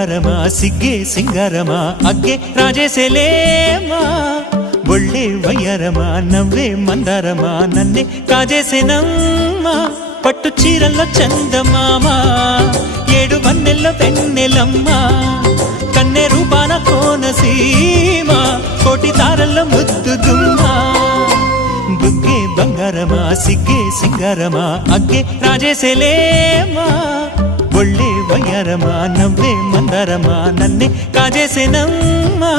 బంగారమా సిగ్గే సింగారమా అగ్గే రాజేసేలేమా ఒళ్ళే వయ్యారమా నవ్వే మందారమా నన్నే కాజేసేనమ్మా పట్టు చీరల్లో చందమామా ఏడు వన్నెల్లో వెన్నెలమ్మా కన్నె రూపాన కోనసీమ కోటి తారల్లో ముద్దుదుమ్మా బుగ్గే బంగారమా సిగ్గే సింగారమా అగ్గే రాజేసేలేమా ఒళ్ళే వయ్యారమా నవ్వే మందారమా నన్నే కాజేసేనమ్మా